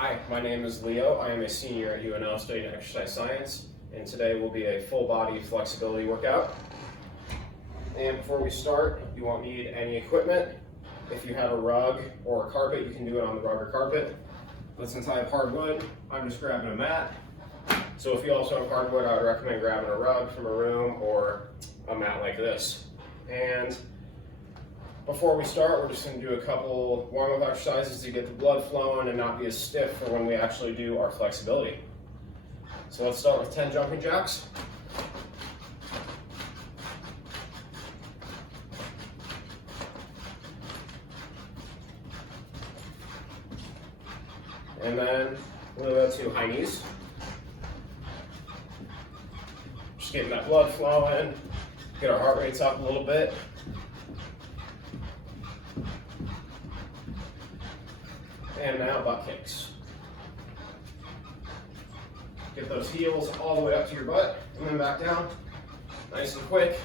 Hi, my name is Leo. I am a senior at UNL studying exercise science, and today will be a full body flexibility workout. And before we start, you won't need any equipment. If you have a rug or a carpet, you can do it on the rug or carpet. But since I have hardwood, I'm just grabbing a mat. So if you also have hardwood, I would recommend grabbing a rug from a room or a mat like this. And before we start, we're just going to do a couple warm-up exercises to get the blood flowing and not be as stiff for when we actually do our flexibility. So let's start with 10 jumping jacks. And then we'll go to high knees. Just getting that blood flowing, get our heart rates up a little bit. And now butt kicks. Get those heels all the way up to your butt and then back down. Nice and quick.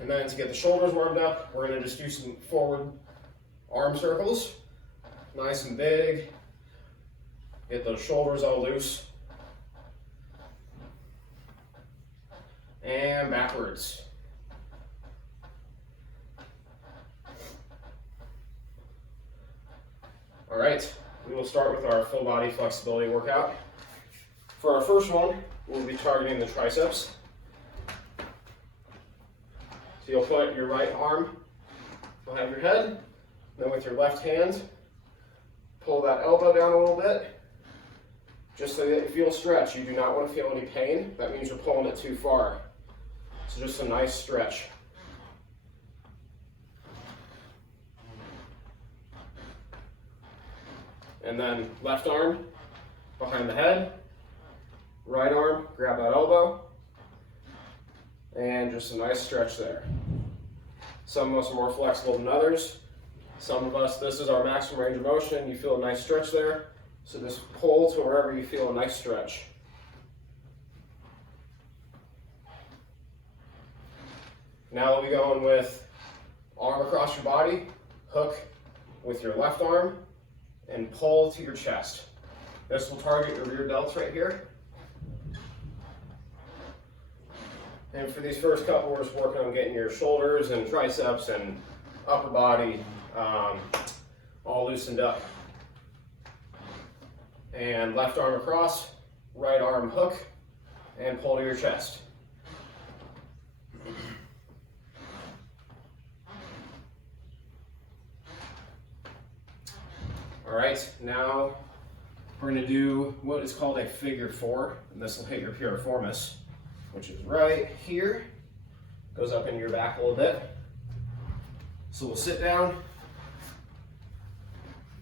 And then to get the shoulders warmed up, we're going to just do some forward arm circles. Nice and big. Get those shoulders all loose. And backwards. All right, we will start with our full body flexibility workout. For our first one, we'll be targeting the triceps. So you'll put your right arm behind your head, then with your left hand, pull that elbow down a little bit, just so that you feel stretch. You do not want to feel any pain. That means you're pulling it too far. So just a nice stretch. And then left arm behind the head, right arm, grab that elbow, and just a nice stretch there. Some of us are more flexible than others. Some of us, this is our maximum range of motion. You feel a nice stretch there. So just pull to wherever you feel a nice stretch. Now we'll be going with arm across your body, hook with your left arm, and pull to your chest. This will target your rear delts right here. And for these first couple, we're just working on getting your shoulders and triceps and upper body all loosened up. And left arm across, right arm hook, and pull to your chest. All right, now we're going to do what is called a figure four, and this will hit your piriformis, which is right here. Goes up into your back a little bit. So we'll sit down,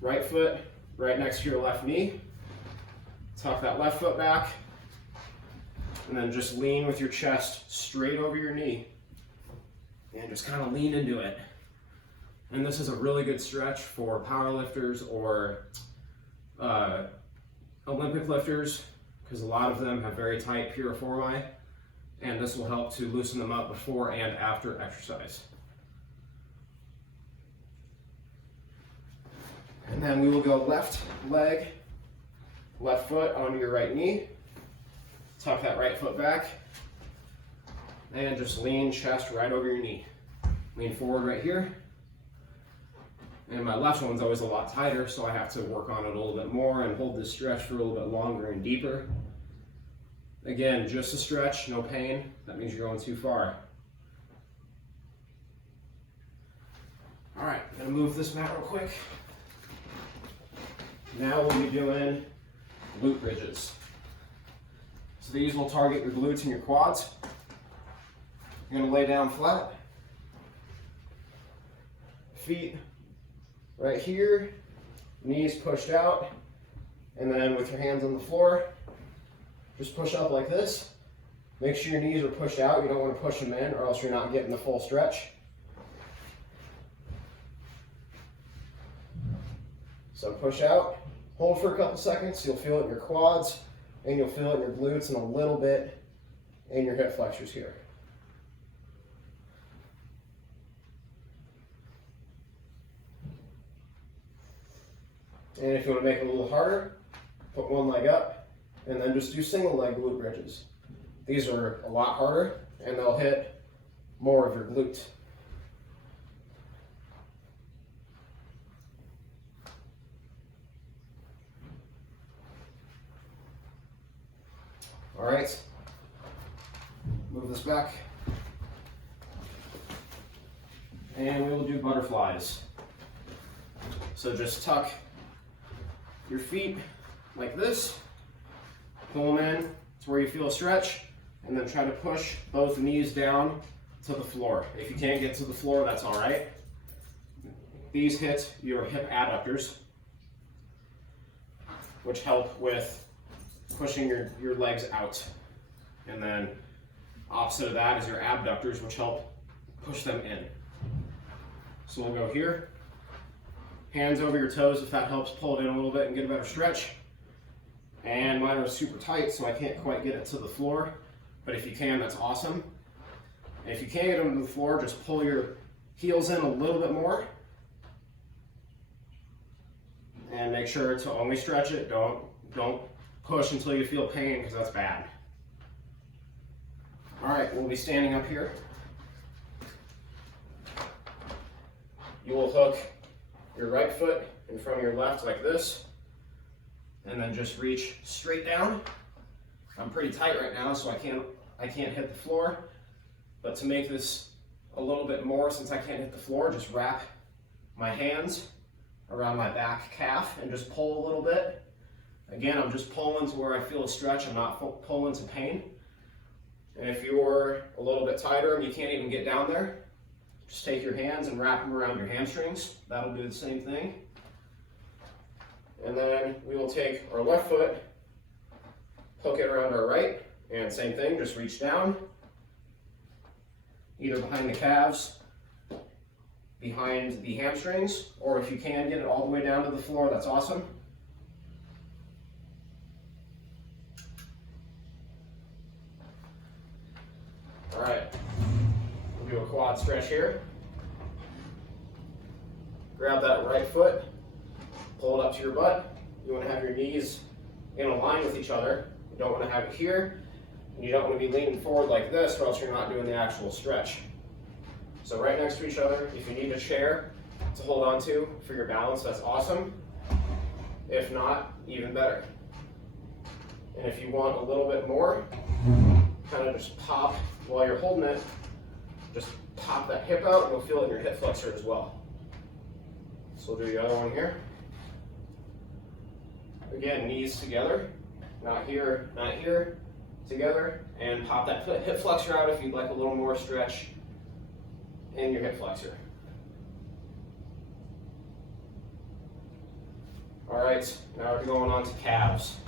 right foot right next to your left knee, tuck that left foot back, and then just lean with your chest straight over your knee, and just kind of lean into it. And this is a really good stretch for powerlifters or Olympic lifters, because a lot of them have very tight piriformi, and this will help to loosen them up before and after exercise. And then we will go left leg, left foot onto your right knee, tuck that right foot back, and just lean chest right over your knee. Lean forward right here. And my left one's always a lot tighter, so I have to work on it a little bit more and hold this stretch for a little bit longer and deeper. Again, just a stretch, no pain. That means you're going too far. All right, I'm gonna move this mat real quick. Now we'll be doing glute bridges. So these will target your glutes and your quads. You're gonna lay down flat. Feet right here, knees pushed out, and then with your hands on the floor, just push up like this. Make sure your knees are pushed out. You don't want to push them in or else you're not getting the full stretch. So push out, hold for a couple seconds. You'll feel it in your quads, and you'll feel it in your glutes and a little bit in your hip flexors here. And if you want to make it a little harder, put one leg up and then just do single leg glute bridges. These are a lot harder and they'll hit more of your glute. All right, move this back. And we will do butterflies. So just tuck your feet like this, pull them in to where you feel a stretch, and then try to push both knees down to the floor. If you can't get to the floor, that's all right. These hit your hip adductors, which help with pushing your legs out. And then opposite of that is your abductors, which help push them in. So we'll go here, hands over your toes if that helps pull it in a little bit and get a better stretch. And mine are super tight, so I can't quite get it to the floor, but if you can, that's awesome. And if you can't get them to the floor, just pull your heels in a little bit more and make sure to only stretch it. Don't push until you feel pain, because that's bad. All right, we'll be standing up here. You will hook your right foot in front of your left like this, and then just reach straight down. I'm pretty tight right now, so I can't hit the floor, but to make this a little bit more, since I can't hit the floor, just wrap my hands around my back calf and just pull a little bit. Again, I'm just pulling to where I feel a stretch. I'm not pulling to pain. And if you're a little bit tighter and you can't even get down there, just take your hands and wrap them around your hamstrings. That'll do the same thing. And then we will take our left foot, hook it around our right, and same thing, just reach down, either behind the calves, behind the hamstrings, or if you can get it all the way down to the floor, that's awesome. All right, we'll do a quad stretch here. Grab that right foot, pull it up to your butt. You want to have your knees in a line with each other. You don't want to have it here, and you don't want to be leaning forward like this, or else you're not doing the actual stretch. So right next to each other. If you need a chair to hold on to for your balance, that's awesome. If not, even better. And if you want a little bit more, kind of just pop while you're holding it, just pop that hip out, and you'll feel it in your hip flexor as well. So we'll do the other one here. Again, knees together, not here, not here, together, and pop that hip flexor out if you'd like a little more stretch in your hip flexor. All right, now we're going on to calves.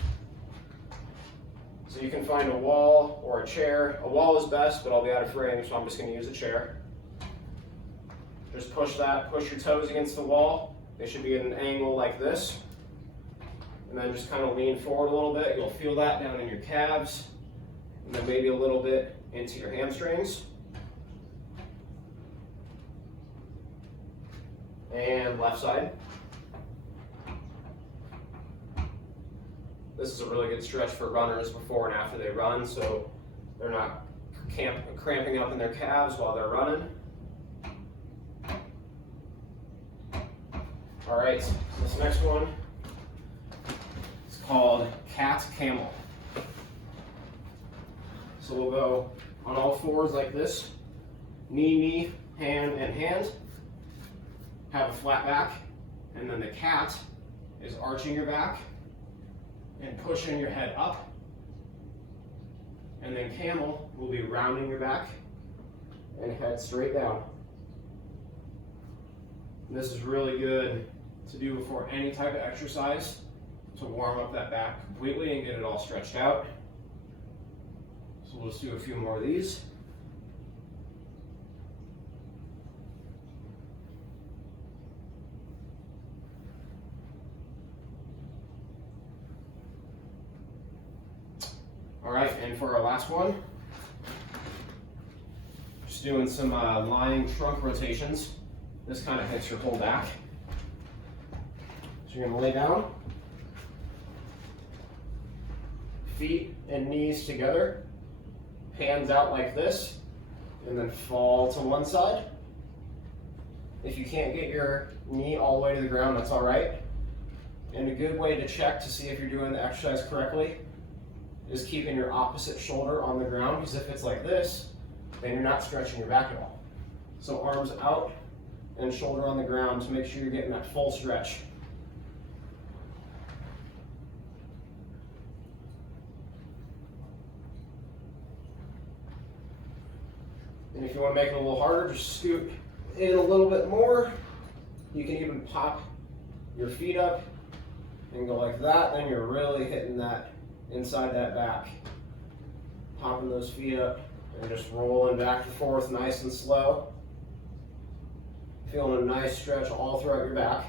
So you can find a wall or a chair. A wall is best, but I'll be out of frame, so I'm just going to use a chair. Just push your toes against the wall. They should be at an angle like this. And then just kind of lean forward a little bit. You'll feel that down in your calves, and then maybe a little bit into your hamstrings. And left side. This is a really good stretch for runners before and after they run, so they're not cramping up in their calves while they're running. All right, this next one is called cat camel. So we'll go on all fours like this, knee, hand, and hand. Have a flat back, and then the cat is arching your back and pushing your head up. And then camel will be rounding your back and head straight down. And this is really good to do before any type of exercise to warm up that back completely and get it all stretched out. So we'll just do a few more of these. All right, and for our last one, just doing some lying trunk rotations. This kind of hits your whole back. So you're gonna lay down, feet and knees together, hands out like this, and then fall to one side. If you can't get your knee all the way to the ground, that's all right. And a good way to check to see if you're doing the exercise correctly is keeping your opposite shoulder on the ground, because if it's like this, then you're not stretching your back at all. So arms out and shoulder on the ground to make sure you're getting that full stretch. And if you want to make it a little harder, just scoot in a little bit more. You can even pop your feet up and go like that, then you're really hitting that inside that back. Popping those feet up and just rolling back and forth nice and slow. Feeling a nice stretch all throughout your back.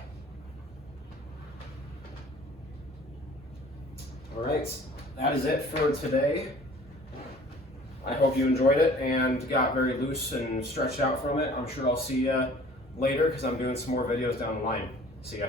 All right, that is it for today. I hope you enjoyed it and got very loose and stretched out from it. I'm sure I'll see you later because I'm doing some more videos down the line. See ya.